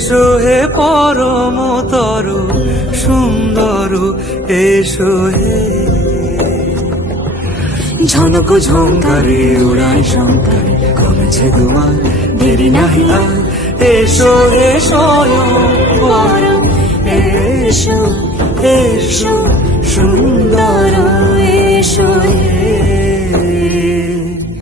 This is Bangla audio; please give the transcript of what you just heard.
এসো হে পরমতর সুন্দর, এসো হে। ঝনক ঝঙ্কারে উড়ায় শঙ্কারে, কমেছে দুয়ার দেরি নাহি আর। এসো হে স্বয়ংবর, এসো এসো সুন্দর, এসো হে।